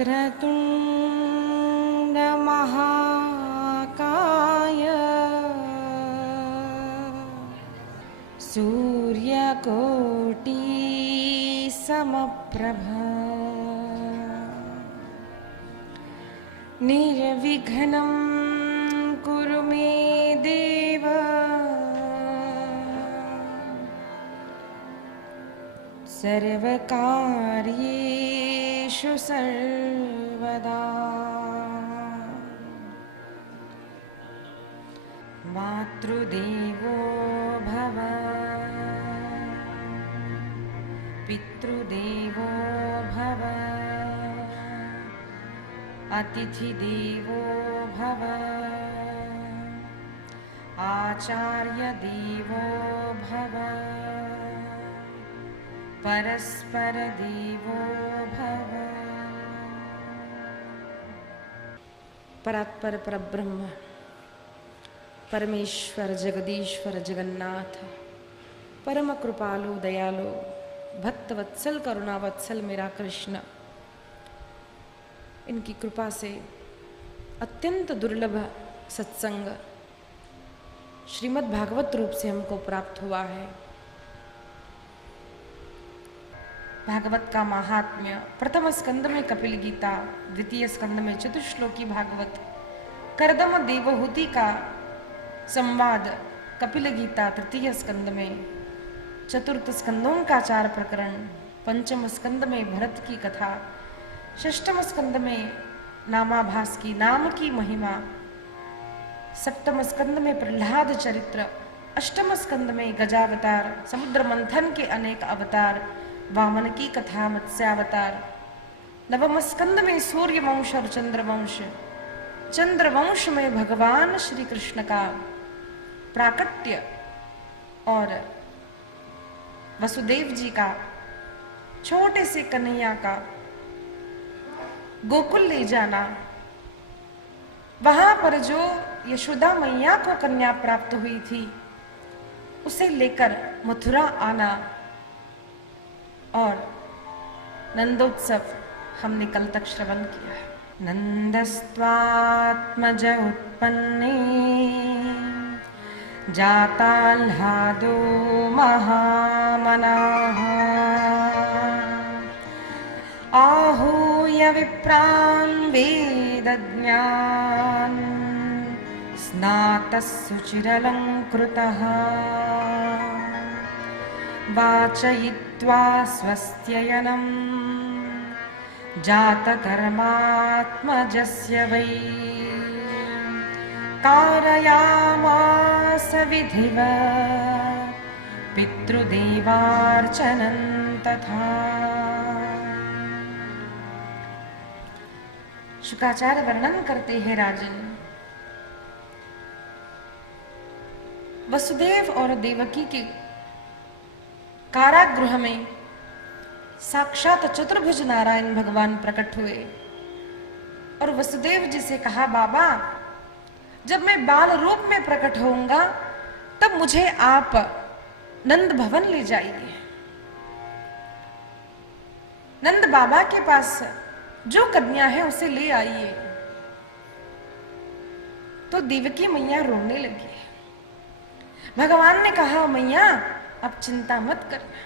वक्रतुंड महाकाय सूर्यकोटि समप्रभ निर्विघ्नं कुरु मे देव सर्वकार्येषु सर्वदा। मातृदेवो भव पितृदेवो भव अतिथिदेवो भव आचार्यदेवो भव परस्पर देवो भव। परात्पर परब्रह्म परमेश्वर जगदीश्वर जगन्नाथ परम कृपालु दयालु भक्त वत्सल करुणा वत्सल मेरा कृष्ण, इनकी कृपा से अत्यंत दुर्लभ सत्संग श्रीमद् भागवत रूप से हमको प्राप्त हुआ है। भागवत का महात्म्य प्रथम स्कंद में कपिल गीता, द्वितीय स्कंद में चतुश्लोकी भागवत, कर्दम देवहूति का संवाद कपिल गीता तृतीय स्कंद में, चतुर्थ स्कंदों का 4 प्रकरण, पंचम स्कंद में भरत की कथा, षष्ठम स्कंद में नामाभास की नाम की महिमा, सप्तम स्कंद में प्रहलाद चरित्र, अष्टम स्कंद में गजावतार, समुद्र मंथन के अनेक अवतार, वामन की कथा मत्स्यावतार, नवम स्कंद में सूर्य वंश और चंद्रवंश, चंद्रवंश में भगवान श्री कृष्ण का प्राकट्य और वसुदेव जी का छोटे से कन्हैया का गोकुल ले जाना, वहां पर जो यशोदा मैया को कन्या प्राप्त हुई थी उसे लेकर मथुरा आना और नंदोत्सव हमने कल तक श्रवण किया है। नंदस्त्वात्मज उत्पन्ने जाताल्हादो महामनाः आहूय विप्रान् वेदज्ञान् स्नातः सुचिरलङ्कृतः वाचयित्वा स्वस्त्ययनं जातकर्मात्मजस्य वै कारयामास विधिवत् पितृदेवार्चनं तथा। शुकाचार्य वर्णन करते हैं, राजन, वसुदेव और देवकी के कारागृह में साक्षात चतुर्भुज नारायण भगवान प्रकट हुए और वसुदेव जी से कहा, बाबा जब मैं बाल रूप में प्रकट होऊंगा तब मुझे आप नंद भवन ले जाइए। नंद बाबा के पास जो कन्या है उसे ले आइए। तो देवकी मैया रोने लगी। भगवान ने कहा, मैया अब चिंता मत करना,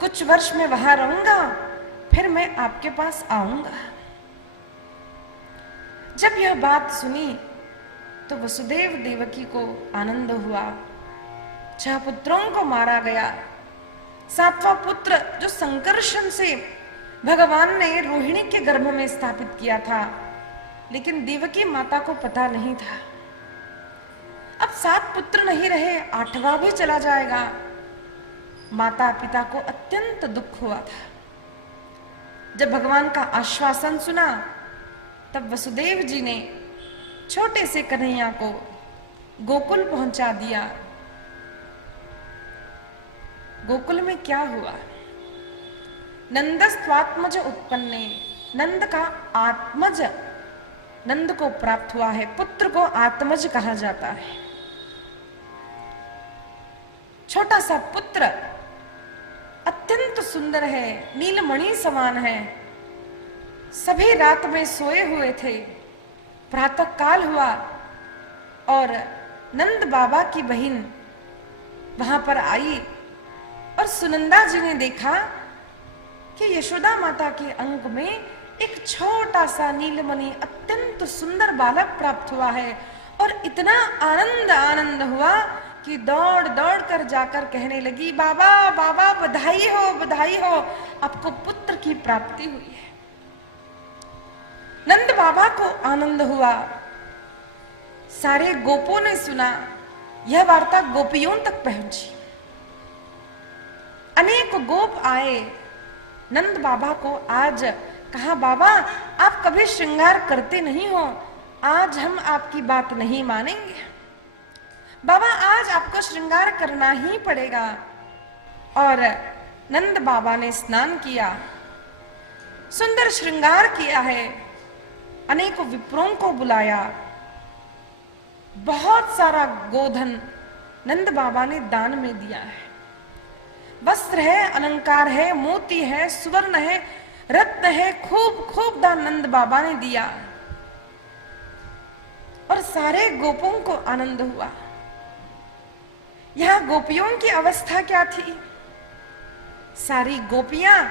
कुछ वर्ष में वहां रहूंगा, फिर मैं आपके पास आऊंगा। जब यह बात सुनी तो वसुदेव देवकी को आनंद हुआ। 6 पुत्रों को मारा गया। 7वां पुत्र जो संकर्षण से भगवान ने रोहिणी के गर्भ में स्थापित किया था, लेकिन देवकी माता को पता नहीं था। अब 7 पुत्र नहीं रहे, 8वां भी चला जाएगा। माता पिता को अत्यंत दुख हुआ था। जब भगवान का आश्वासन सुना तब वसुदेव जी ने छोटे से कन्हैया को गोकुल पहुंचा दिया। गोकुल में क्या हुआ? नंदस्त्वात्मज उत्पन्ने, नंद का आत्मज नंद को प्राप्त हुआ है। पुत्र को आत्मज कहा जाता है। छोटा सा पुत्र अत्यंत सुंदर है, नीलमणि समान है। सभी रात में सोए हुए थे। प्रातः काल हुआ और नंद बाबा की बहन वहां पर आई और सुनंदा जी ने देखा कि यशोदा माता के अंक में एक छोटा सा नीलमणि अत्यंत सुंदर बालक प्राप्त हुआ है। और इतना आनंद हुआ कि दौड़ दौड़ कर जाकर कहने लगी, बाबा बाबा बधाई हो, आपको पुत्र की प्राप्ति हुई है। नंद बाबा को आनंद हुआ। सारे गोपों ने सुना। यह वार्ता गोपियों तक पहुंची। अनेक गोप आए नंद बाबा को आज कहा, बाबा आप कभी श्रृंगार करते नहीं हो, आज हम आपकी बात नहीं मानेंगे। बाबा आज आपको श्रृंगार करना ही पड़ेगा। और नंद बाबा ने स्नान किया, सुंदर श्रृंगार किया है, अनेकों विप्रों को बुलाया, बहुत सारा गोधन नंद बाबा ने दान में दिया है। वस्त्र है, अलंकार है, मोती है, सुवर्ण है, रत्न है, खूब खूब दान नंद बाबा ने दिया। और सारे गोपों को आनंद हुआ। यहां गोपियों की अवस्था क्या थी? सारी गोपियां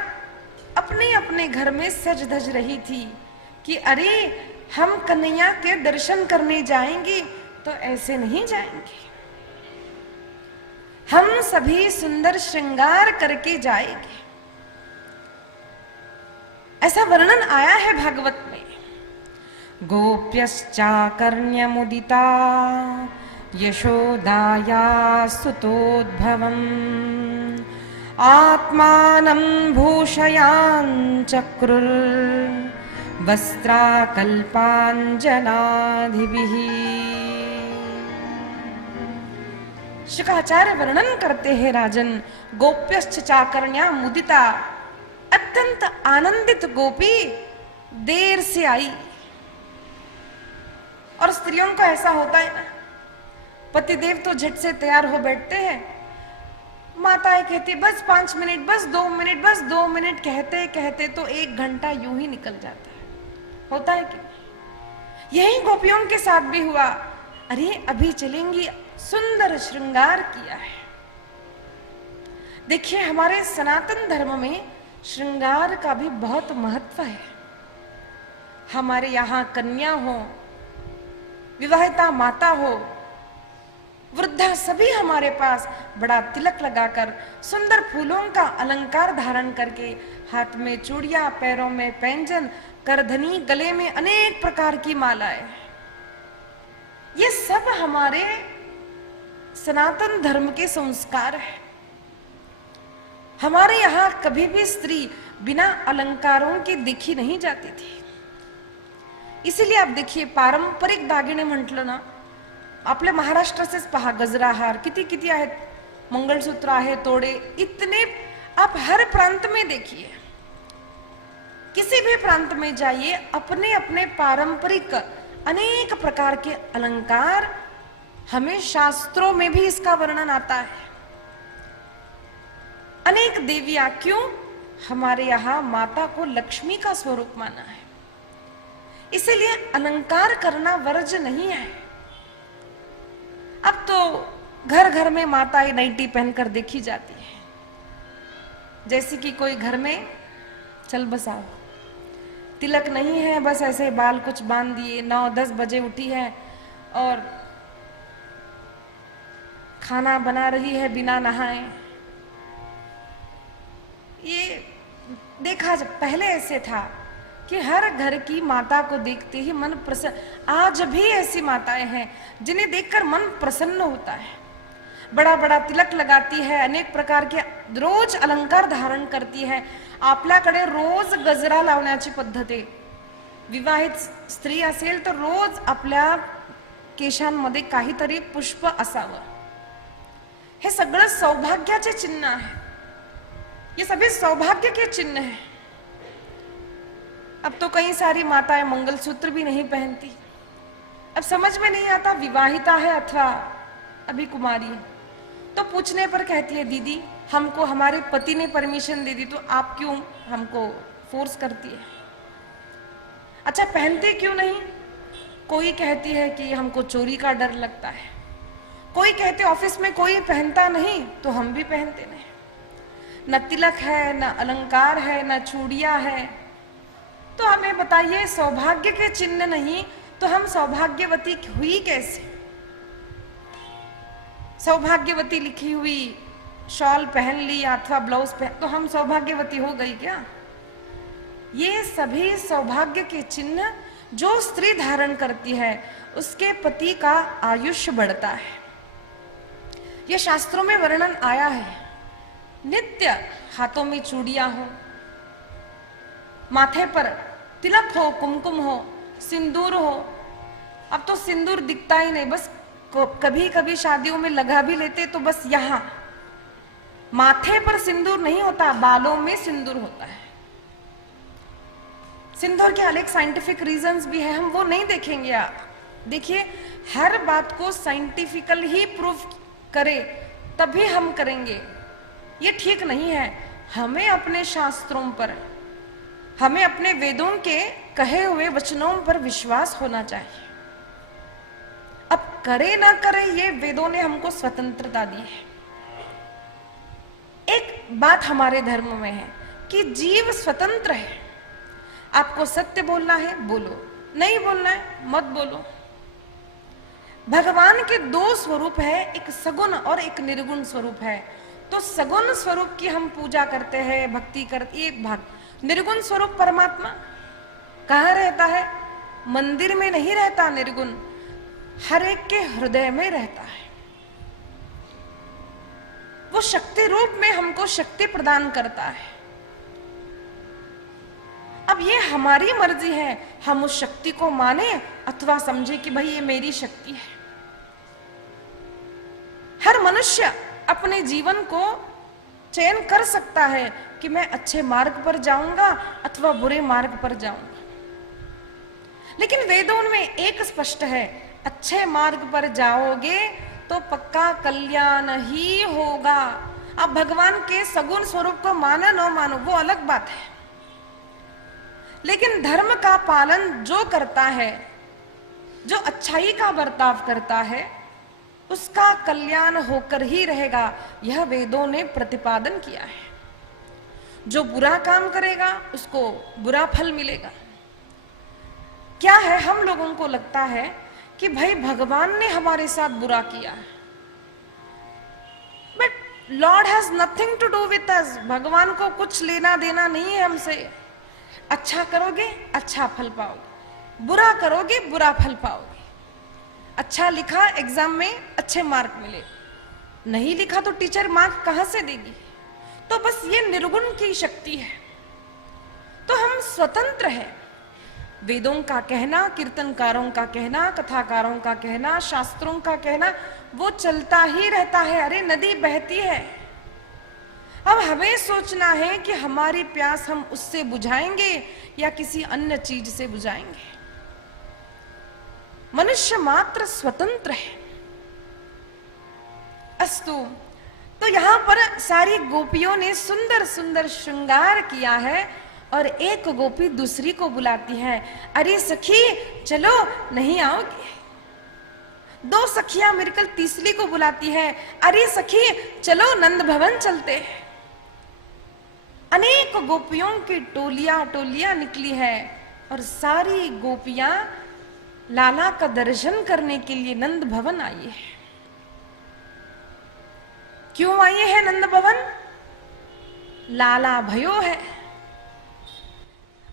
अपने अपने घर में सज धज रही थी कि अरे हम कन्हैया के दर्शन करने जाएंगी तो ऐसे नहीं जाएंगे, हम सभी सुंदर श्रृंगार करके जाएंगे। ऐसा वर्णन आया है भागवत में। गोप्यश्चाकर्ण्यमुदिता यशोदाया सुतोद्भवम् आत्मानं भूषयाञ्चक्रुर् वस्त्राकल्पाञ्जनाधिभिः। शुकाचार्य वर्णन करते हैं, राजन, गोप्यश्च चाकर्ण्या मुदिता, अत्यंत आनंदित गोपी देर से आई। और स्त्रियों को ऐसा होता है ना, पतिदेव तो झट से तैयार हो बैठते हैं, माताएं कहती बस 5 मिनट, बस 2 मिनट, बस 2 मिनट, कहते कहते तो 1 घंटा यूं ही निकल जाता है। होता है कि यही गोपियों के साथ भी हुआ। अरे अभी चलेंगी, सुंदर श्रृंगार किया है। देखिए हमारे सनातन धर्म में श्रृंगार का भी बहुत महत्व है। हमारे यहाँ कन्या हो, विवाहिता माता हो, वृद्धा, सभी हमारे पास बड़ा तिलक लगाकर, सुंदर फूलों का अलंकार धारण करके, हाथ में चूड़ियां, पैरों में पैंजन, करधनी, गले में अनेक प्रकार की मालाएं, ये सब हमारे सनातन धर्म के संस्कार है। हमारे यहाँ कभी भी स्त्री बिना अलंकारों के देखी नहीं जाती थी। इसीलिए आप देखिए, पारंपरिक दागिने म्हटलं ना, आपल्या महाराष्ट्राचेच पहा, गजरा हार किती किती आहेत, मंगलसूत्र आहे, तोड़े, इतने आप हर प्रांत में देखिए। किसी भी प्रांत में जाइए, अपने अपने पारंपरिक अनेक प्रकार के अलंकार, हमें शास्त्रों में भी इसका वर्णन आता है। अनेक देवियां, क्यों? हमारे यहाँ माता को लक्ष्मी का स्वरूप माना है, इसीलिए अलंकार करना वर्ज्य नहीं है। अब तो घर घर में माताएं नाइटी पहनकर देखी जाती है, जैसे कि कोई घर में चल बसाओ, तिलक नहीं है, बस ऐसे बाल कुछ बांध दिए, 9-10 बजे उठी है और खाना बना रही है बिना नहाए। ये देखा जब पहले ऐसे था कि हर घर की माता को देखते ही मन प्रसन्न। आज भी ऐसी माताएं हैं जिन्हें देखकर मन प्रसन्न होता है। बड़ा बड़ा तिलक लगाती है, अनेक प्रकार के रोज अलंकार धारण करती है। आपल्याकडे रोज गजरा लावण्याची पद्धत आहे। विवाहित स्त्री असेल तर रोज आपल्या केशांमध्ये काहीतरी पुष्प असावं, हे सगळं सौभाग्याचे चिन्ह आहे। ये सभी सौभाग्य के चिन्ह हैं। अब तो कई सारी माताएं मंगलसूत्र भी नहीं पहनती। अब समझ में नहीं आता विवाहिता है अथवा अभी कुमारी है, तो पूछने पर कहती है दीदी हमको हमारे पति ने परमिशन दे दी, तो आप क्यों हमको फोर्स करती है? अच्छा पहनते क्यों नहीं? कोई कहती है कि हमको चोरी का डर लगता है, कोई कहते ऑफिस में कोई पहनता नहीं तो हम भी पहनते नहीं। न तिलक है, न अलंकार है, न चूड़ियां है, तो हमें बताइए सौभाग्य के चिन्ह नहीं तो हम सौभाग्यवती हुई कैसे? सौभाग्यवती लिखी हुई शॉल पहन ली अथवा ब्लाउज पहन तो हम सौभाग्यवती हो गई क्या? ये सभी सौभाग्य के चिन्ह जो स्त्री धारण करती है उसके पति का आयुष्य बढ़ता है। ये शास्त्रों में वर्णन आया है। नित्य हाथों में चूड़ियां हो, माथे पर तिलक हो, कुमकुम हो, सिंदूर हो। अब तो सिंदूर दिखता ही नहीं, बस कभी कभी शादियों में लगा भी लेते तो बस यहां माथे पर सिंदूर नहीं होता, बालों में सिंदूर होता है। सिंदूर के अलग साइंटिफिक रीजंस भी है, हम वो नहीं देखेंगे। आप देखिए हर बात को साइंटिफिकल ही प्रूफ करे तभी हम करेंगे, ये ठीक नहीं है। हमें अपने शास्त्रों पर, हमें अपने वेदों के कहे हुए वचनों पर विश्वास होना चाहिए। अब करे ना करे ये वेदों ने हमको स्वतंत्रता दी है। एक बात हमारे धर्म में है कि जीव स्वतंत्र है। आपको सत्य बोलना है बोलो, नहीं बोलना है मत बोलो। भगवान के दो स्वरूप है, एक सगुण और एक निर्गुण स्वरूप है। तो सगुण स्वरूप की हम पूजा करते हैं, भक्ति करते, एक भाग। निर्गुण स्वरूप परमात्मा कहाँ रहता है? मंदिर में नहीं रहता निर्गुण, हर एक के हृदय में रहता है। वो शक्ति रूप में हमको शक्ति प्रदान करता है। अब ये हमारी मर्जी है, हम उस शक्ति को माने अथवा समझे कि भाई ये मेरी शक्ति है। हर मनुष्य अपने जीवन को चयन कर सकता है कि मैं अच्छे मार्ग पर जाऊंगा अथवा बुरे मार्ग पर जाऊंगा। लेकिन वेदों में एक स्पष्ट है, अच्छे मार्ग पर जाओगे तो पक्का कल्याण ही होगा। अब भगवान के सगुण स्वरूप को मानो न मानो वो अलग बात है, लेकिन धर्म का पालन जो करता है, जो अच्छाई का बर्ताव करता है, उसका कल्याण होकर ही रहेगा। यह वेदों ने प्रतिपादन किया है। जो बुरा काम करेगा उसको बुरा फल मिलेगा। क्या है, हम लोगों को लगता है कि भाई भगवान ने हमारे साथ बुरा किया, but Lord has nothing to do with us. भगवान को कुछ लेना देना नहीं है हमसे। अच्छा करोगे अच्छा फल पाओगे, बुरा करोगे बुरा फल पाओगे। अच्छा लिखा एग्जाम में अच्छे मार्क मिले, नहीं लिखा तो टीचर मार्क कहां से देगी? तो बस ये निर्गुण की शक्ति है। तो हम स्वतंत्र हैं। वेदों का कहना, कीर्तनकारों का कहना, कथाकारों का कहना, शास्त्रों का कहना वो चलता ही रहता है। अरे नदी बहती है, अब हमें सोचना है कि हमारी प्यास हम उससे बुझाएंगे या किसी अन्य चीज से बुझाएंगे। मनुष्य मात्र स्वतंत्र है। अस्तु, तो यहां पर सारी गोपियों ने सुंदर सुंदर श्रृंगार किया है और एक गोपी दूसरी को बुलाती है, अरे सखी चलो नहीं आओगी? दो सखियां मिलकर तीसरी को बुलाती है, अरे सखी चलो नंद भवन चलते हैं। अनेक गोपियों की टोलियां टोलियां निकली है और सारी गोपियां लाला का दर्शन करने के लिए नंद भवन आई है। क्यों आई है नंद भवन? लाला भयो है,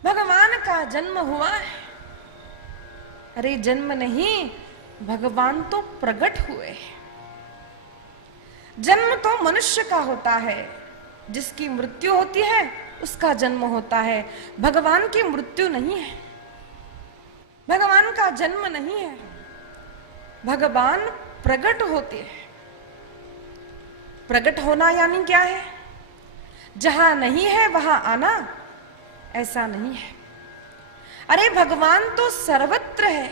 भगवान का जन्म हुआ है। अरे जन्म नहीं, भगवान तो प्रकट हुए। जन्म तो मनुष्य का होता है, जिसकी मृत्यु होती है उसका जन्म होता है। भगवान की मृत्यु नहीं है, भगवान का जन्म नहीं है। भगवान प्रकट होते हैं। प्रकट होना यानी क्या है? जहां नहीं है वहां आना, ऐसा नहीं है। अरे भगवान तो सर्वत्र है।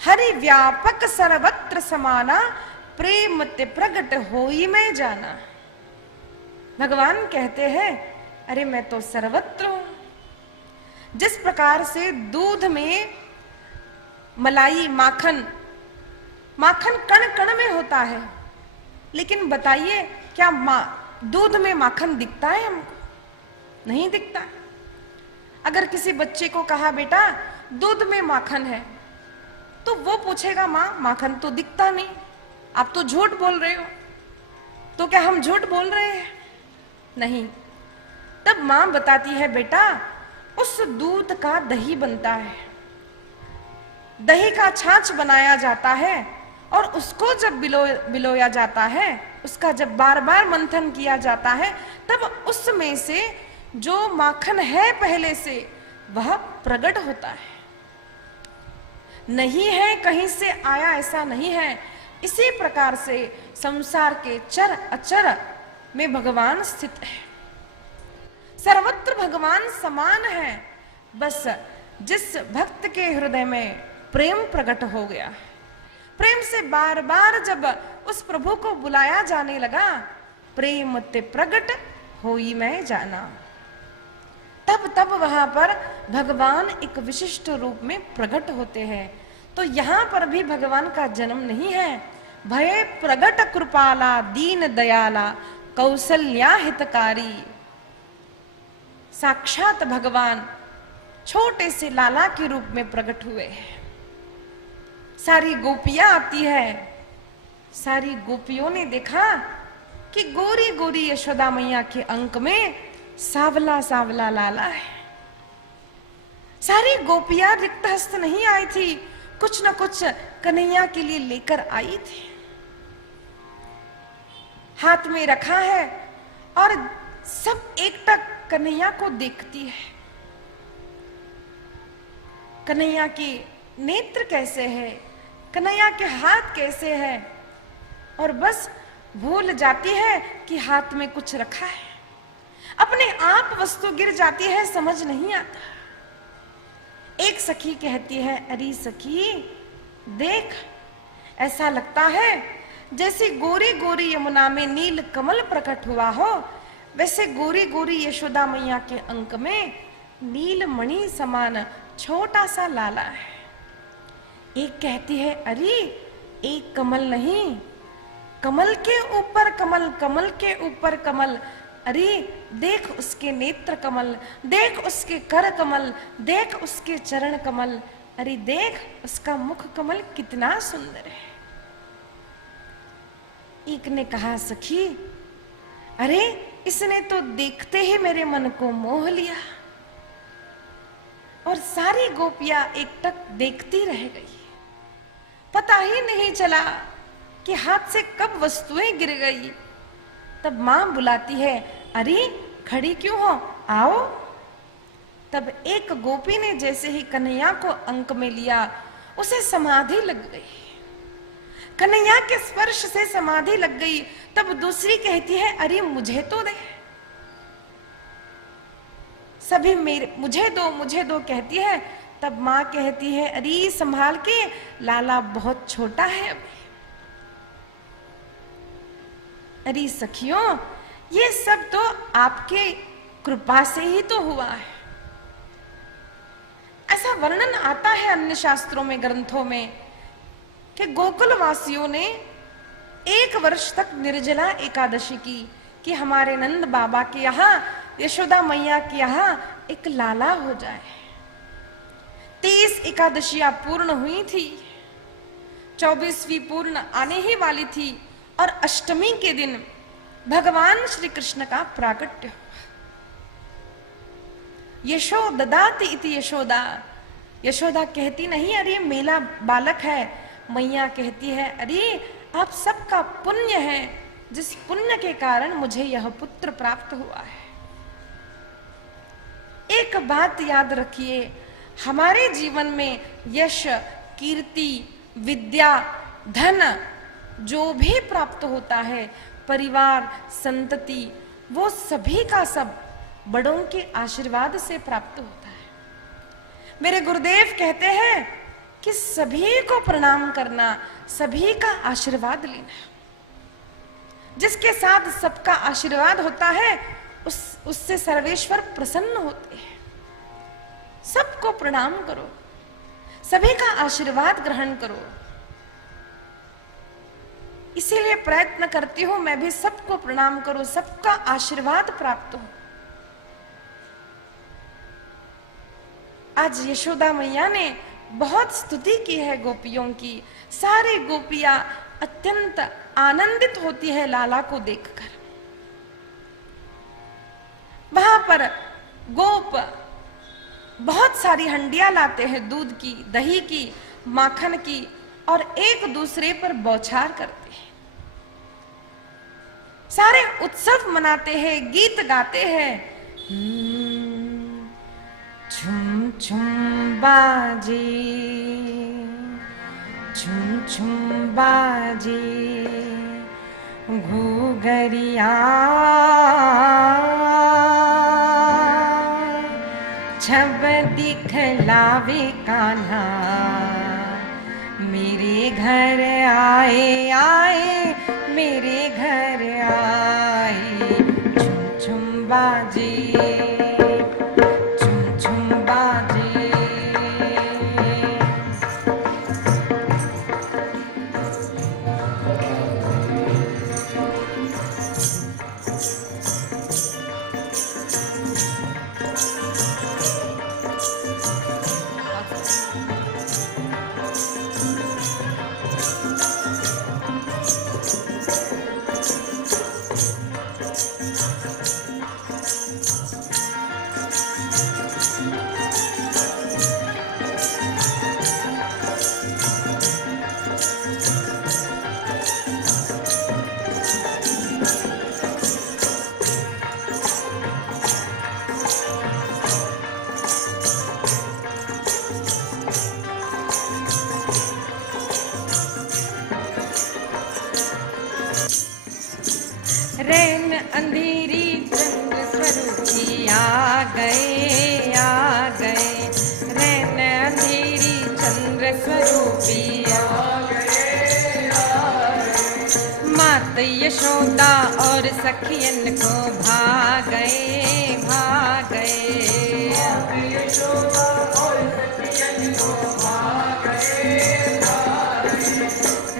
हरि व्यापक सर्वत्र समाना, प्रेम ते प्रकट होई में जाना। भगवान कहते हैं अरे मैं तो सर्वत्र हूं। जिस प्रकार से दूध में मलाई, माखन, माखन कण कण में होता है, लेकिन बताइए क्या दूध में माखन दिखता है हमको? नहीं दिखता। अगर किसी बच्चे को कहा बेटा दूध में माखन है, तो वो पूछेगा माँ माखन तो दिखता नहीं, आप तो झूठ बोल रहे हो। तो क्या हम झूठ बोल रहे हैं? नहीं। तब माँ बताती है बेटा उस दूध का दही बनता है, दही का छाछ बनाया जाता है, और उसको जब बिलोया जाता है, उसका जब बार बार मंथन किया जाता है, तब उसमें से जो माखन है पहले से वह प्रकट होता है। नहीं है कहीं से आया, ऐसा नहीं है। इसी प्रकार से संसार के चर अचर में भगवान स्थित है। सर्वत्र भगवान समान है। बस जिस भक्त के हृदय में प्रेम प्रकट हो गया, प्रेम से बार बार जब उस प्रभु को बुलाया जाने लगा, प्रेम ते प्रकट होई मैं जाना, तब वहां पर भगवान एक विशिष्ट रूप में प्रकट होते हैं। तो यहां पर भी भगवान का जन्म नहीं है। भय प्रगट कृपाला दीन दयाला कौशल्या हितकारी। साक्षात भगवान छोटे से लाला के रूप में प्रकट हुए हैं। सारी गोपियां आती है, सारी गोपियों ने देखा कि गोरी गोरी यशोदा मैया के अंक में सावला सावला लाला है। सारी गोपियां रिक्त हस्त नहीं आई थी, कुछ न कुछ कन्हैया के लिए लेकर आई थी। हाथ में रखा है और सब एकटक कन्हैया को देखती है। कन्हैया के नेत्र कैसे है, कन्हैया के हाथ कैसे है, और बस भूल जाती है कि हाथ में कुछ रखा है। अपने आप वस्तु गिर जाती है, समझ नहीं आता। एक सखी कहती है अरे सखी देख, ऐसा लगता है जैसे गोरी गोरी यमुना में नील कमल प्रकट हुआ हो, वैसे गोरी गोरी यशोदा मैया के अंक में नील मणि समान छोटा सा लाला है। एक कहती है अरे एक कमल नहीं, कमल के ऊपर कमल, कमल के ऊपर कमल। अरे देख उसके नेत्र कमल, देख उसके कर कमल, देख उसके चरण कमल, अरे देख उसका मुख कमल कितना सुंदर है। एक ने कहा सखी अरे इसने तो देखते ही मेरे मन को मोह लिया। और सारी गोपियां एकटक देखती रह गई। पता ही नहीं चला कि हाथ से कब वस्तुएं गिर गई। तब मां बुलाती है अरे खड़ी क्यों हो, आओ। तब एक गोपी ने जैसे ही कन्हैया को अंक में लिया, उसे समाधि लग गई। कन्हैया के स्पर्श से समाधि लग गई। तब दूसरी कहती है अरे मुझे तो दे, सभी मेरे मुझे दो कहती है। तब मां कहती है अरे संभाल के, लाला बहुत छोटा है अभी। अरे सखियों ये सब तो आपके कृपा से ही तो हुआ है। ऐसा वर्णन आता है अन्य शास्त्रों में, ग्रंथों में, कि गोकुल वासियों ने 1 वर्ष तक निर्जला एकादशी की कि हमारे नंद बाबा के यहाँ, यशोदा मैया के यहाँ एक लाला हो जाए। 30 एकादशियां पूर्ण हुई थी, 24वीं पूर्ण आने ही वाली थी, और अष्टमी के दिन भगवान श्री कृष्ण का प्राकट्य हुआ। यशोददाति इति यशोदा, यशोदा कहती नहीं अरे मेरा बालक है, मैया कहती है अरे आप सबका पुण्य है, जिस पुण्य के कारण मुझे यह पुत्र प्राप्त हुआ है। एक बात याद रखिए, हमारे जीवन में यश, कीर्ति, विद्या, धन जो भी प्राप्त होता है, परिवार, संतति, वो सभी का सब बड़ों के आशीर्वाद से प्राप्त होता है। मेरे गुरुदेव कहते हैं कि सभी को प्रणाम करना, सभी का आशीर्वाद लेना। जिसके साथ सबका आशीर्वाद होता है उससे सर्वेश्वर प्रसन्न होते हैं। सबको प्रणाम करो, सभी का आशीर्वाद ग्रहण करो। इसीलिए प्रयत्न करती हूं मैं भी सबको प्रणाम करूं, सबका आशीर्वाद प्राप्त हो। आज यशोदा मैया ने बहुत स्तुति की है गोपियों की। सारी गोपियां अत्यंत आनंदित होती है लाला को देखकर। वहां पर गोप बहुत सारी हंडियां लाते हैं दूध की, दही की, माखन की, और एक दूसरे पर बौछार करते हैं। सारे उत्सव मनाते हैं, गीत गाते हैं। छुम छुम बाजे, छुम छुम बाजे घूघरिया, छब दिखलावे कान्हा, मेरे घर आए आए, मेरे घर आए। छुम छुम बाजे, छुम छुम बाजे। रैन अंधेरी चंद्र स्वरूपी आ गए, आ गए। रैन अंधेरी चंद्र स्वरूपी आ गए, आ गए। मात यशोदा और सखियन को भाग गए, भाग गए। मात यशोदा और सखियन को भाग गए, भाग गए।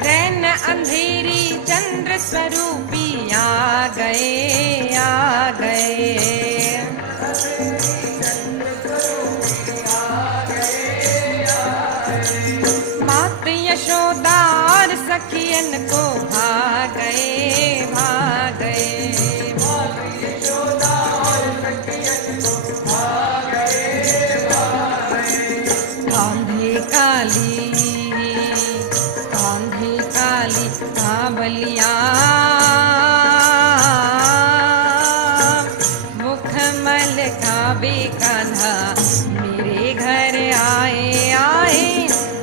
रैन अंधेरी चंद्र स्वरूपी आ गए, आ गए। मात यशोदा और सखियन को भाग गए, भाग गए। मात यशोदा और सखियन को भाग गए, भाग गए। कांधे काली, कांधे काली कांवलिया, खावे कान्हा, मेरे घर आए आए,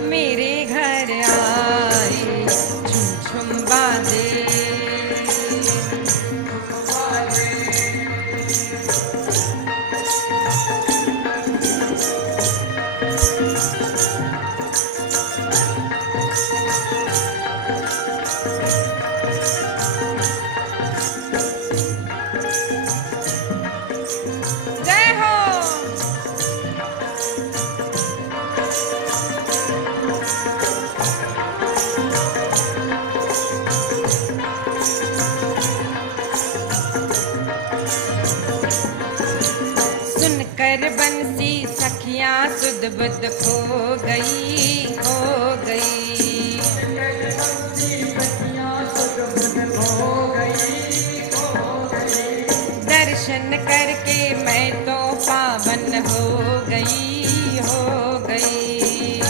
मेरे घर आए। छुम छुम बाजे, सुनकर बंसी सखियां सुध बुध खो गई, खो गई। दर्शन करके मैं तो पावन हो गई, हो गई।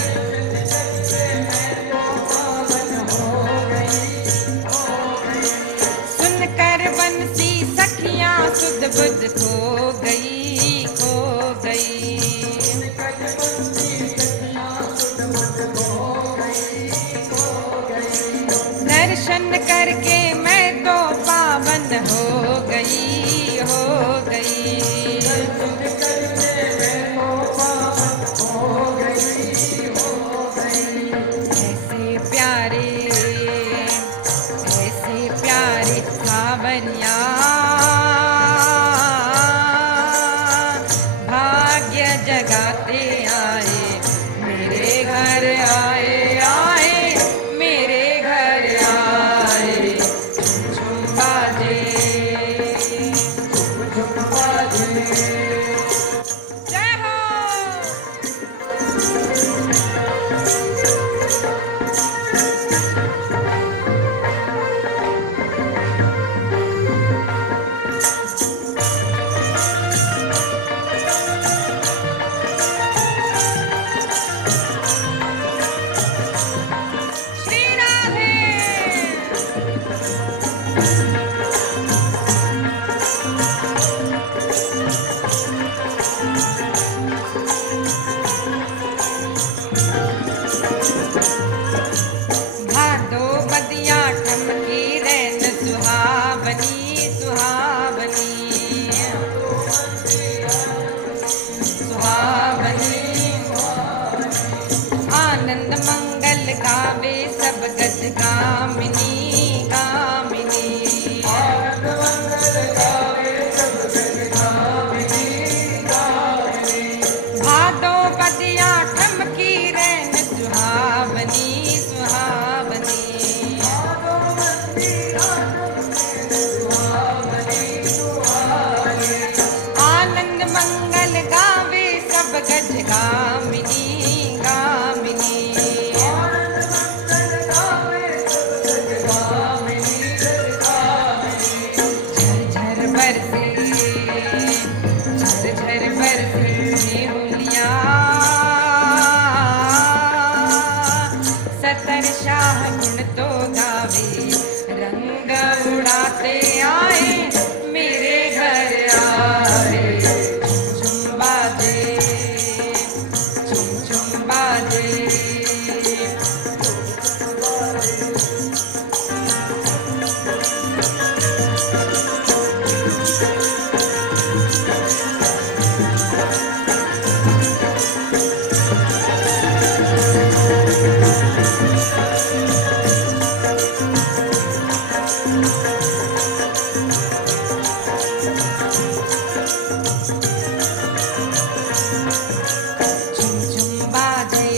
सुनकर बंसी सखियां सुध बुध खो गई, खो गई। दर्शन करके मैं तो पावन हो गई, हो गई। ऐसे प्यारे, ऐसे प्यारे सावरिया भाग्य जगाते आए, मेरे घर आए, आए मेरे घर आए। झुम बाजे, झुम बाजे। जय हो। श्री राधे। भादो बदिया ठमकी रैन सुहावनी, सुहावनी, सुहावनी। आनंद मंगल गावे सब गज गामिनी, गामिनी। भादो बदिया ठमकी रैन सुहावनी, सुहावनी। आनंद मंगल गावे सब गज गामिनी, गामिनी। झर झर बरसे, झर झर बरसे मेहुलिया, सतर शाह गुण तो गावे, रंग उड़ाते आए, मेरे घर आए। झुम बाजे, झुम बाजे। झुम झुम बाजे, झुम झुम बाजे, झुम झुम बाजे,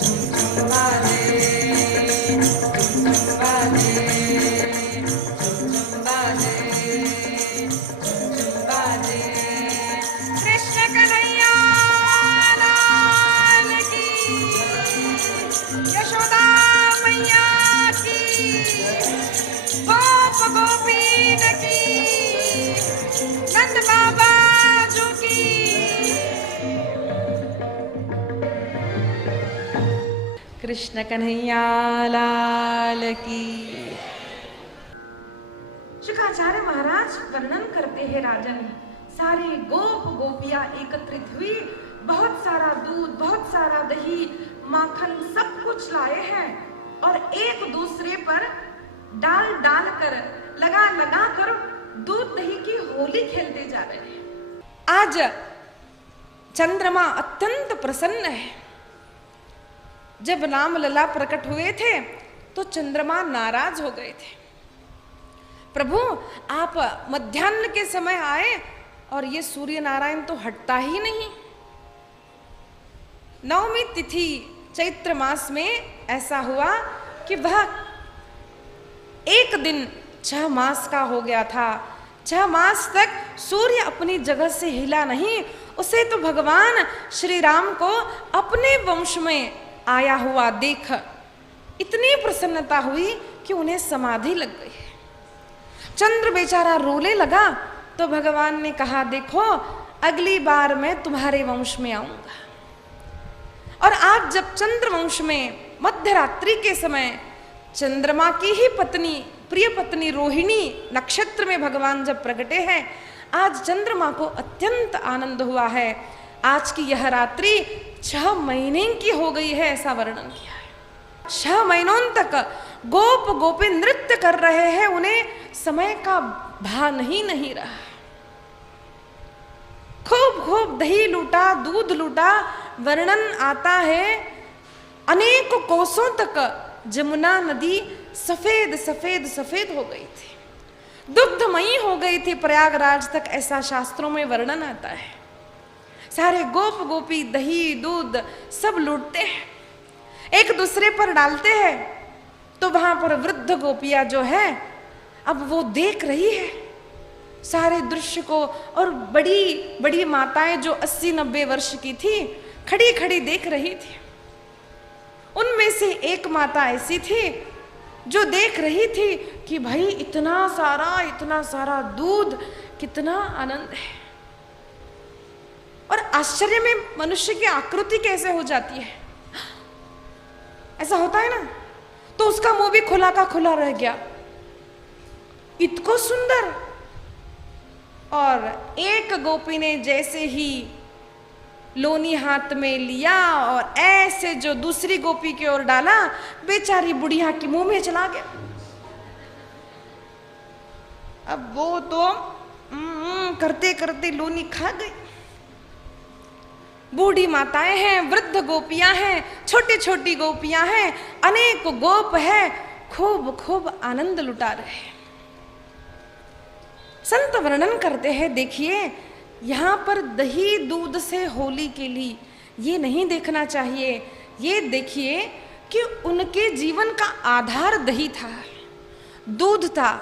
झुम झुम बाजे, झुम झुम बाजे, झुम झुम बाजे, झुम झुम बाजे। कृष्ण कन्हैया लाल की, यशोदा मैया की, गोप गोपीन की, नंद बाबा जू की। कृष्ण कन्हैया लाल की। शुकाचार्य महाराज वर्णन करते हैं राजन, सारे गोप गोपियां एकत्रित हुई, बहुत सारा दूध, बहुत सारा दही, माखन सब कुछ लाए हैं और एक दूसरे पर डाल डाल कर, लगा लगा कर दूध दही की होली खेलते जा रहे हैं। आज चंद्रमा अत्यंत प्रसन्न है। जब राम लला प्रकट हुए थे तो चंद्रमा नाराज हो गए थे। प्रभु आप मध्याह्न के समय आए और ये सूर्य नारायण तो हटता ही नहीं। नवमी तिथि चैत्र मास में ऐसा हुआ कि वह एक दिन 6 मास का हो गया था। 6 मास तक सूर्य अपनी जगह से हिला नहीं। उसे तो भगवान श्री राम को अपने वंश में आया हुआ देख इतनी प्रसन्नता हुई कि उन्हें समाधि लग गई। चंद्र बेचारा रोने लगा तो भगवान ने कहा, देखो अगली बार मैं तुम्हारे वंश में आऊंगा। और आज जब चंद्र वंश में मध्यरात्रि के समय चंद्रमा की ही पत्नी, प्रिय पत्नी रोहिणी नक्षत्र में भगवान जब प्रगटे हैं, आज चंद्रमा को अत्यंत आनंद हुआ है। आज की यह रात्रि 6 महीने की हो गई है, ऐसा वर्णन किया है। 6 महीनों तक गोप गोपी नृत्य कर रहे हैं, उन्हें समय का भान ही नहीं रहा। खूब खूब दही लूटा, दूध लूटा, वर्णन आता है अनेक कोसों तक जमुना नदी सफेद सफेद सफेद हो गई थी, दुग्धमयी हो गई थी प्रयागराज तक, ऐसा शास्त्रों में वर्णन आता है। सारे गोप गोपी दही दूध सब लूटते हैं, एक दूसरे पर डालते हैं। तो वहां पर वृद्ध गोपियां जो है अब वो देख रही है सारे दृश्य को, और बड़ी बड़ी माताएं जो 80-90 वर्ष की थी खड़ी खड़ी देख रही थी। उनमें से एक माता ऐसी थी जो देख रही थी कि भाई इतना सारा दूध, कितना आनंद है। और आश्चर्य में मनुष्य की आकृति कैसे हो जाती है, ऐसा होता है ना। तो उसका मुंह भी खुला का खुला रह गया, इतको सुंदर। और एक गोपी ने जैसे ही लोनी हाथ में लिया और ऐसे जो दूसरी गोपी की ओर डाला, बेचारी बुढ़िया के मुंह में चला गया। अब वो तो करते करते लोनी खा गई। बूढ़ी माताएं हैं, वृद्ध गोपियां हैं, छोटी छोटी गोपियां हैं, अनेक गोप है, खूब खूब आनंद लुटा रहे हैं। संत वर्णन करते हैं, देखिए यहाँ पर दही दूध से होली के लिए ये नहीं देखना चाहिए, ये देखिए कि उनके जीवन का आधार दही था, दूध था,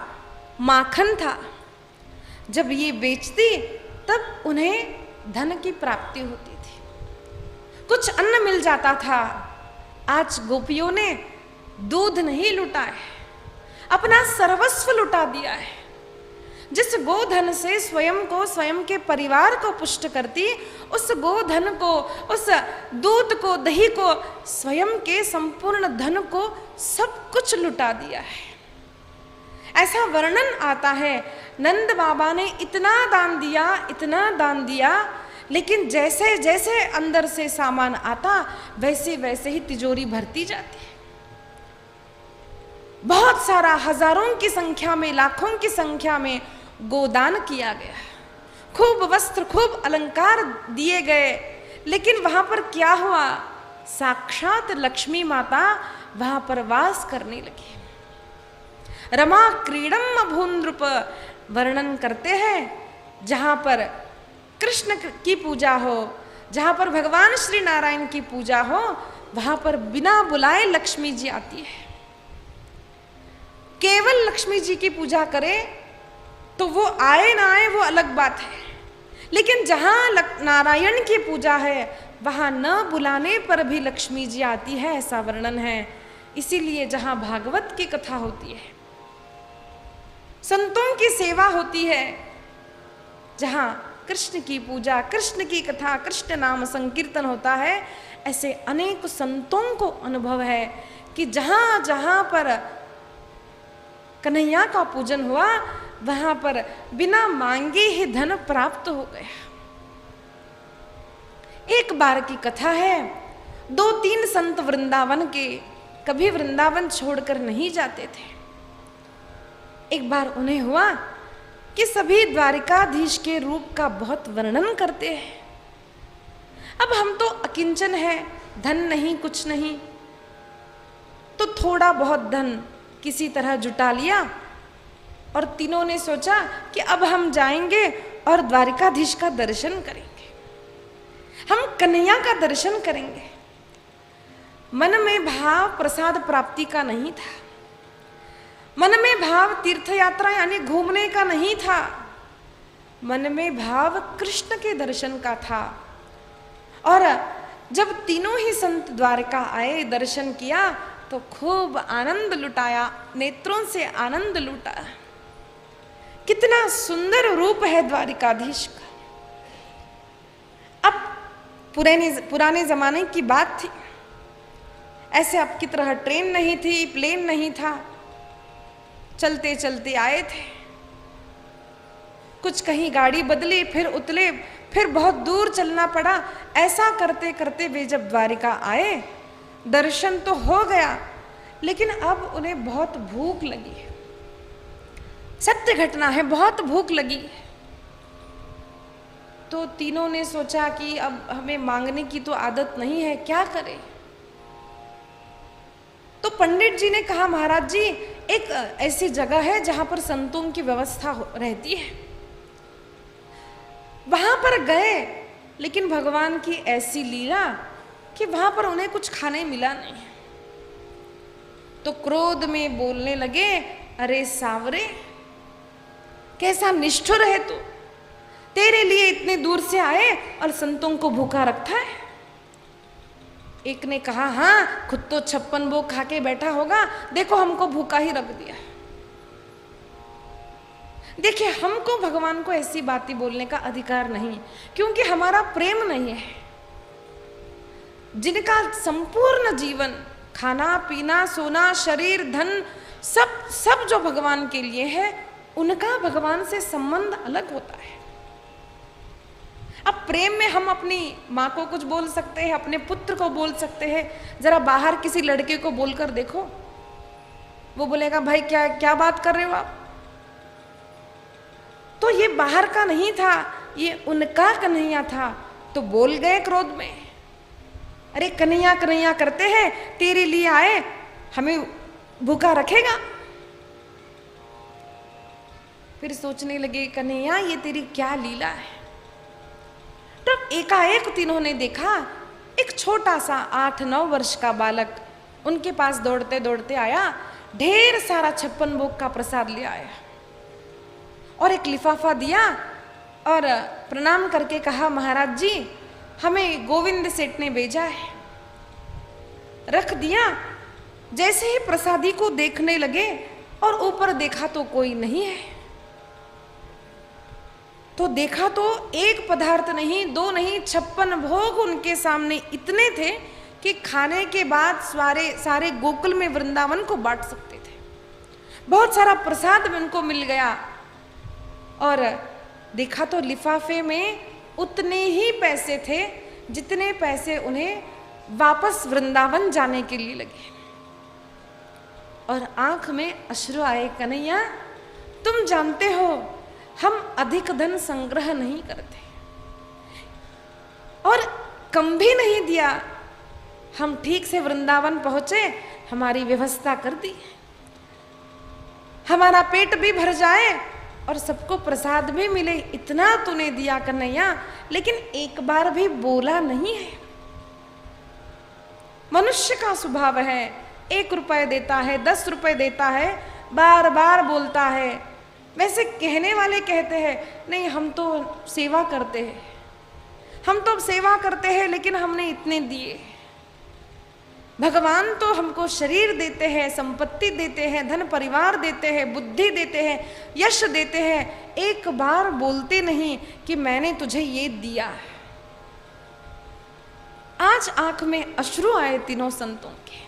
माखन था। जब ये बेचती तब उन्हें धन की प्राप्ति होती थी, कुछ अन्न मिल जाता था। आज गोपियों ने दूध नहीं लुटा है, अपना सर्वस्व लुटा दिया है। जिस गोधन से स्वयं को, स्वयं के परिवार को पुष्ट करती, उस गोधन को, उस दूध को, दही को, स्वयं के संपूर्ण धन को सब कुछ लुटा दिया है, ऐसा वर्णन आता है। नंद बाबा ने इतना दान दिया, इतना दान दिया, लेकिन जैसे जैसे अंदर से सामान आता वैसे वैसे ही तिजोरी भरती जाती है। बहुत सारा, हजारों की संख्या में, लाखों की संख्या में गोदान किया गया, खूब वस्त्र, खूब अलंकार दिए गए। लेकिन वहां पर क्या हुआ, साक्षात लक्ष्मी माता वहां पर वास करने लगी। रमा क्रीडम भूनृप वर्णन करते हैं, जहां पर कृष्ण की पूजा हो, जहां पर भगवान श्री नारायण की पूजा हो, वहां पर बिना बुलाए लक्ष्मी जी आती है। केवल लक्ष्मी जी की पूजा करे तो वो आए ना आए वो अलग बात है, लेकिन जहां नारायण की पूजा है वहां न बुलाने पर भी लक्ष्मी जी आती है, ऐसा वर्णन है। इसीलिए जहां भागवत की कथा होती है, संतों की सेवा होती है, जहां कृष्ण की पूजा, कृष्ण की कथा, कृष्ण नाम संकीर्तन होता है, ऐसे अनेक संतों को अनुभव है कि जहां जहां पर कन्हैया का पूजन हुआ वहां पर बिना मांगे ही धन प्राप्त हो गया। एक बार की कथा है, 2-3 संत वृंदावन के कभी वृंदावन छोड़कर नहीं जाते थे। एक बार उन्हें हुआ कि सभी द्वारिकाधीश के रूप का बहुत वर्णन करते हैं। अब हम तो अकिंचन हैं, धन नहीं, कुछ नहीं, तो थोड़ा बहुत धन किसी तरह जुटा लिया और तीनों ने सोचा कि अब हम जाएंगे और द्वारिकाधीश का दर्शन करेंगे, हम कन्हैया का दर्शन करेंगे। मन में भाव प्रसाद प्राप्ति का नहीं था, मन में भाव तीर्थ यात्रा यानी घूमने का नहीं था, मन में भाव कृष्ण के दर्शन का था। और जब तीनों ही संत द्वारका आए, दर्शन किया तो खूब आनंद लुटाया, नेत्रों से आनंद लूटा। कितना सुंदर रूप है द्वारिकाधीश का। अब पुराने जमाने की बात थी, ऐसे अब की तरह ट्रेन नहीं थी, प्लेन नहीं था, चलते चलते आए थे। कुछ कहीं गाड़ी बदली, फिर उतले, फिर बहुत दूर चलना पड़ा। ऐसा करते करते वे जब द्वारिका आए, दर्शन तो हो गया, लेकिन अब उन्हें बहुत भूख लगी। सत्य घटना है, बहुत भूख लगी। तो तीनों ने सोचा कि अब हमें मांगने की तो आदत नहीं है, क्या करें। तो पंडित जी ने कहा, महाराज जी एक ऐसी जगह है जहां पर संतों की व्यवस्था रहती है, वहां पर गए, लेकिन भगवान की ऐसी लीला कि वहां पर उन्हें कुछ खाने मिला नहीं। तो क्रोध में बोलने लगे, अरे सावरे, कैसा निष्ठुर है तू, तेरे लिए इतने दूर से आए और संतों को भूखा रखता है। एक ने कहा, हाँ खुद तो 56 भोग खा के बैठा होगा, देखो हमको भूखा ही रख दिया। देखिए, हमको भगवान को ऐसी बातें बोलने का अधिकार नहीं, क्योंकि हमारा प्रेम नहीं है। जिनका संपूर्ण जीवन खाना पीना सोना शरीर धन सब जो भगवान के लिए है, उनका भगवान से संबंध अलग होता है। अब प्रेम में हम अपनी माँ को कुछ बोल सकते हैं, अपने पुत्र को बोल सकते हैं। जरा बाहर किसी लड़के को बोलकर देखो, वो बोलेगा, भाई क्या क्या बात कर रहे हो आप। तो ये बाहर का नहीं था, ये उनका कन्हैया था। तो बोल गए क्रोध में, अरे कन्हैया कन्हैया करते हैं, तेरे लिए आए, हमें भूखा रखेगा। फिर सोचने लगे, कन्हैया ये तेरी क्या लीला है। तब एकाएक तीनों ने देखा, एक छोटा सा 8-9 वर्ष का बालक उनके पास दौड़ते दौड़ते आया, ढेर सारा 56 भोग का प्रसाद ले आया और एक लिफाफा दिया और प्रणाम करके कहा, महाराज जी हमें गोविंद सेठ ने भेजा है। रख दिया। जैसे ही प्रसादी को देखने लगे और ऊपर देखा तो कोई नहीं है। तो देखा तो एक पदार्थ नहीं, 2 नहीं, 56 भोग उनके सामने इतने थे कि खाने के बाद सारे गोकुल में वृंदावन को बांट सकते थे। बहुत सारा प्रसाद उनको मिल गया। और देखा तो लिफाफे में उतने ही पैसे थे जितने पैसे उन्हें वापस वृंदावन जाने के लिए लगे। और आंख में अश्रु आए, कन्हैया तुम जानते हो हम अधिक धन संग्रह नहीं करते और कम भी नहीं दिया। हम ठीक से वृंदावन पहुंचे, हमारी व्यवस्था कर दी, हमारा पेट भी भर जाए और सबको प्रसाद भी मिले, इतना तूने दिया कन्हैया, लेकिन एक बार भी बोला नहीं है। मनुष्य का स्वभाव है, 1 रुपए देता है, 10 रुपए देता है, बार बार बोलता है। वैसे कहने वाले कहते हैं, नहीं हम तो सेवा करते हैं, हम तो सेवा करते हैं, लेकिन हमने इतने दिए। भगवान तो हमको शरीर देते हैं, संपत्ति देते हैं, धन परिवार देते हैं, बुद्धि देते हैं, यश देते हैं, एक बार बोलते नहीं कि मैंने तुझे ये दिया। आज आंख में अश्रु आए तीनों संतों के।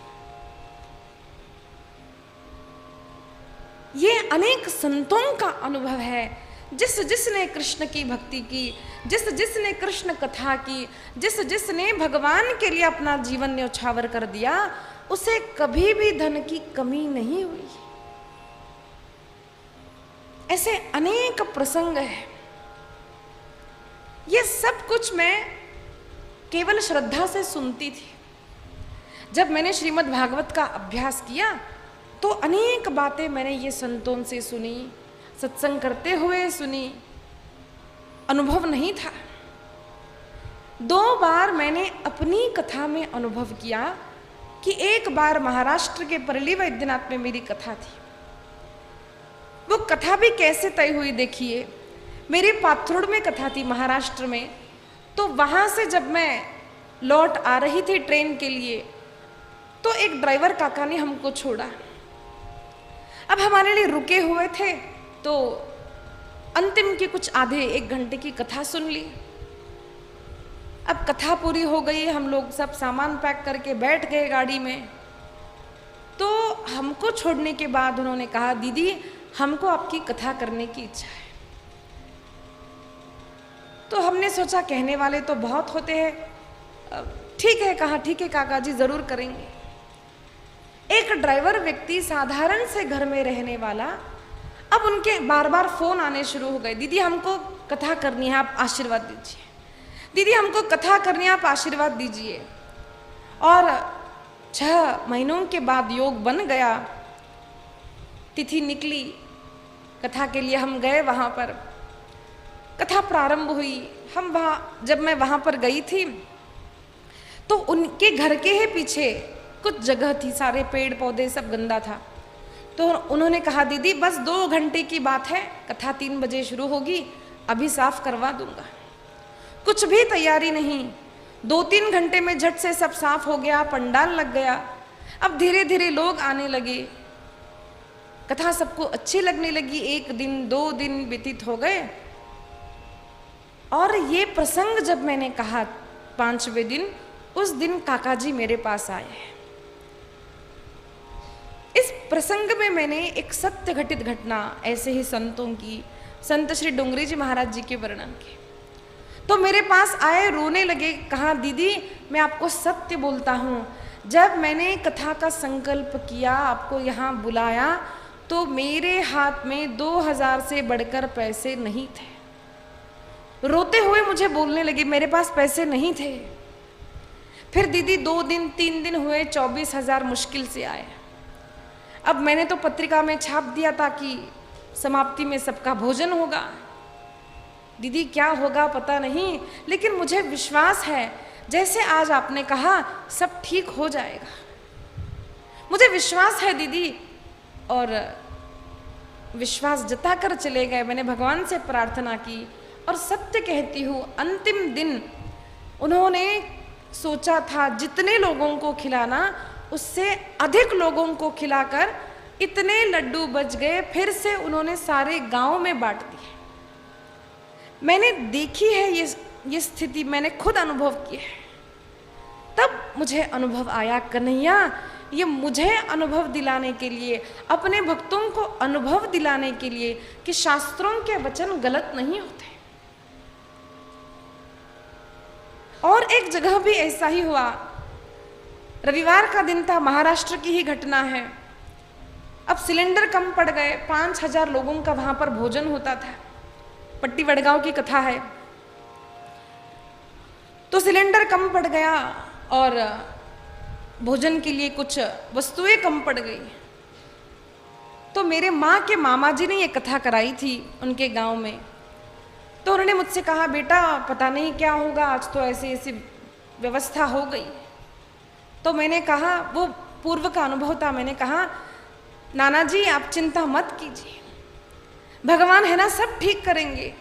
ये अनेक संतों का अनुभव है। जिसने कृष्ण की भक्ति की, जिसने कृष्ण कथा की, जिसने भगवान के लिए अपना जीवन न्यौछावर कर दिया, उसे कभी भी धन की कमी नहीं हुई। ऐसे अनेक प्रसंग है। ये सब कुछ मैं केवल श्रद्धा से सुनती थी। जब मैंने श्रीमद् भागवत का अभ्यास किया तो अनेक बातें मैंने ये संतों से सुनी, सत्संग करते हुए सुनी, अनुभव नहीं था। 2 बार मैंने अपनी कथा में अनुभव किया कि एक बार महाराष्ट्र के परली वैद्यनाथ में मेरी कथा थी। वो कथा भी कैसे तय हुई देखिए। मेरी पाथरुड में कथा थी महाराष्ट्र में, तो वहाँ से जब मैं लौट आ रही थी ट्रेन के लिए, तो एक ड्राइवर काका ने हमको छोड़ा। अब हमारे लिए रुके हुए थे, तो अंतिम की कुछ आधे 1 घंटे की कथा सुन ली। अब कथा पूरी हो गई, हम लोग सब सामान पैक करके बैठ गए गाड़ी में। तो हमको छोड़ने के बाद उन्होंने कहा, दीदी हमको आपकी कथा करने की इच्छा है। तो हमने सोचा कहने वाले तो बहुत होते हैं, ठीक है, कहा ठीक है काका जी ज़रूर करेंगे। एक ड्राइवर व्यक्ति, साधारण से घर में रहने वाला, अब उनके बार बार फोन आने शुरू हो गए, दीदी हमको कथा करनी है, आप आशीर्वाद दीजिए, दीदी हमको कथा करनी है, आप आशीर्वाद दीजिए। और 6 महीनों के बाद योग बन गया, तिथि निकली, कथा के लिए हम गए, वहाँ पर कथा प्रारंभ हुई। हम जब मैं वहाँ पर गई थी तो उनके घर के ही पीछे कुछ जगह थी, सारे पेड़ पौधे सब गंदा था। तो उन्होंने कहा दीदी बस 2 घंटे की बात है, कथा 3 बजे शुरू होगी, अभी साफ करवा दूंगा। कुछ भी तैयारी नहीं, 2-3 घंटे में झट से सब साफ हो गया, पंडाल लग गया। अब धीरे धीरे लोग आने लगे, कथा सबको अच्छी लगने लगी। 1 दिन 2 दिन व्यतीत हो गए और ये प्रसंग जब मैंने कहा 5वें दिन, उस दिन काका जी मेरे पास आए। इस प्रसंग में मैंने एक सत्य घटित घटना, ऐसे ही संतों की, संत श्री डोंगरी जी महाराज जी के वर्णन की, तो मेरे पास आए, रोने लगे। कहा दीदी मैं आपको सत्य बोलता हूँ, जब मैंने कथा का संकल्प किया, आपको यहाँ बुलाया, तो मेरे हाथ में 2000 से बढ़कर पैसे नहीं थे। रोते हुए मुझे बोलने लगे मेरे पास पैसे नहीं थे। फिर दीदी 2 दिन 3 दिन हुए, 24,000 मुश्किल से आए। अब मैंने तो पत्रिका में छाप दिया था कि समाप्ति में सबका भोजन होगा। दीदी क्या होगा पता नहीं, लेकिन मुझे विश्वास है जैसे आज आपने कहा सब ठीक हो जाएगा, मुझे विश्वास है दीदी। और विश्वास जताकर चले गए। मैंने भगवान से प्रार्थना की और सत्य कहती हूँ, अंतिम दिन उन्होंने सोचा था जितने लोगों को खिलाना उससे अधिक लोगों को खिलाकर इतने लड्डू बच गए, फिर से उन्होंने सारे गांव में बांट दिए। मैंने देखी है ये स्थिति, मैंने खुद अनुभव की है। तब मुझे अनुभव आया, कन्हैया ये मुझे अनुभव दिलाने के लिए, अपने भक्तों को अनुभव दिलाने के लिए कि शास्त्रों के वचन गलत नहीं होते। और एक जगह भी ऐसा ही हुआ, रविवार का दिन था, महाराष्ट्र की ही घटना है। अब सिलेंडर कम पड़ गए, 5000 लोगों का वहां पर भोजन होता था, पट्टी वडगांव की कथा है। तो सिलेंडर कम पड़ गया और भोजन के लिए कुछ वस्तुएं कम पड़ गई। तो मेरे माँ के मामा जी ने ये कथा कराई थी उनके गांव में। तो उन्होंने मुझसे कहा बेटा पता नहीं क्या होगा, आज तो ऐसी ऐसी व्यवस्था हो गई। तो मैंने कहा, वो पूर्व का अनुभव था, मैंने कहा नाना जी आप चिंता मत कीजिए, भगवान है ना सब ठीक करेंगे।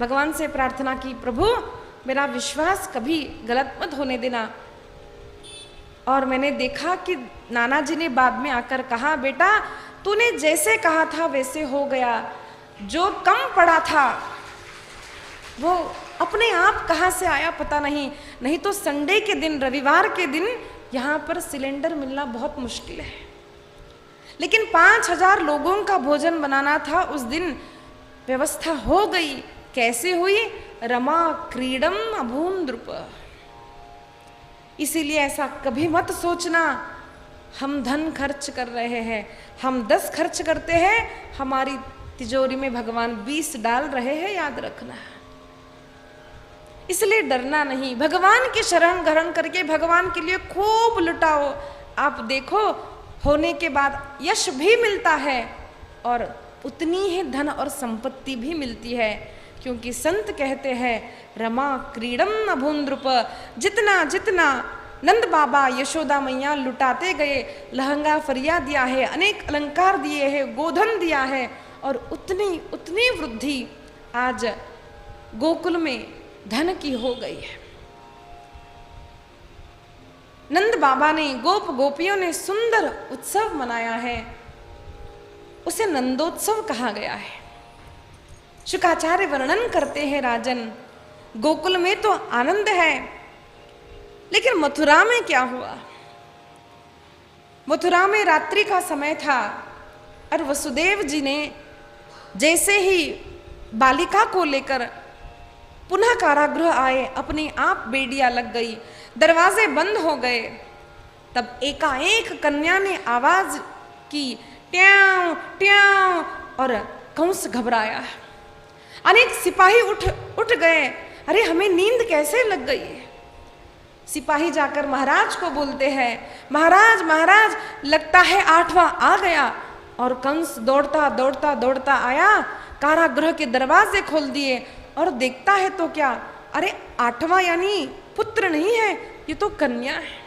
भगवान से प्रार्थना की, प्रभु मेरा विश्वास कभी गलत मत होने देना। और मैंने देखा कि नाना जी ने बाद में आकर कहा, बेटा तूने जैसे कहा था वैसे हो गया, जो कम पड़ा था वो अपने आप कहाँ से आया पता नहीं, नहीं तो संडे के दिन, रविवार के दिन यहाँ पर सिलेंडर मिलना बहुत मुश्किल है। लेकिन 5000 लोगों का भोजन बनाना था उस दिन, व्यवस्था हो गई। कैसे हुई? रमा क्रीडम अभून द्रुप। इसीलिए ऐसा कभी मत सोचना हम धन खर्च कर रहे हैं, हम 10 खर्च करते हैं, हमारी तिजोरी में भगवान 20 डाल रहे हैं, याद रखना। इसलिए डरना नहीं, भगवान की शरण ग्रहण करके भगवान के लिए खूब लुटाओ। आप देखो होने के बाद यश भी मिलता है और उतनी ही धन और संपत्ति भी मिलती है, क्योंकि संत कहते हैं रमा क्रीडम अभून्द्रुप। जितना जितना नंद बाबा यशोदा मैया लुटाते गए, लहंगा फरिया दिया है, अनेक अलंकार दिए हैं, गोधन दिया है, और उतनी उतनी वृद्धि आज गोकुल में धन की हो गई है। नंद बाबा ने, गोप गोपियों ने सुंदर उत्सव मनाया है, उसे नंदोत्सव कहा गया है। शुकाचार्य वर्णन करते हैं, राजन गोकुल में तो आनंद है, लेकिन मथुरा में क्या हुआ? मथुरा में रात्रि का समय था और वसुदेव जी ने जैसे ही बालिका को लेकर पुनः कारागृह आए, अपने आप बेड़ियां लग गई, दरवाजे बंद हो गए। तब एकाएक कन्या ने आवाज की, ट्याऊ ट्याऊ, और कंस घबराया। अनेक सिपाही उठ गए, अरे हमें नींद कैसे लग गई है। सिपाही जाकर महाराज को बोलते हैं, महाराज महाराज लगता है 8वां आ गया। और कंस दौड़ता दौड़ता दौड़ता आया, कारागृह के दरवाजे खोल दिए और देखता है तो क्या, अरे 8वां यानी पुत्र नहीं है, ये तो कन्या है।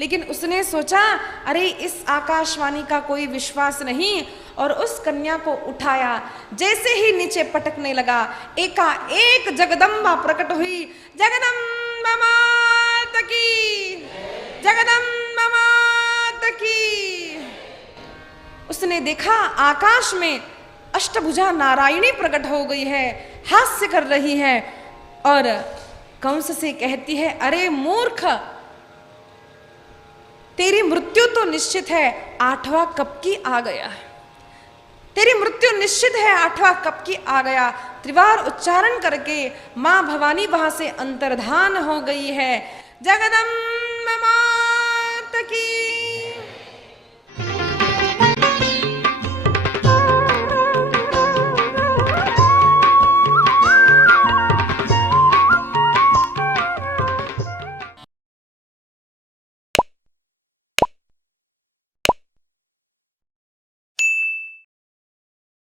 लेकिन उसने सोचा, अरे इस आकाशवाणी का कोई विश्वास नहीं, और उस कन्या को उठाया। जैसे ही नीचे पटकने लगा, एकाएक जगदम्बा प्रकट हुई। जगदम्बा माता की, जगदम्बा माता की। उसने देखा आकाश में अष्टभुजा नारायणी प्रकट हो गई है, हास्य कर रही है, और कंस से कहती है, अरे मूर्ख, तेरी मृत्यु तो निश्चित है, 8वां कब की आ गया। तेरी मृत्यु निश्चित है, 8वां कब की आ गया। त्रिवार उच्चारण करके मां भवानी वहां से अंतर्धान हो गई है। जगदम्बा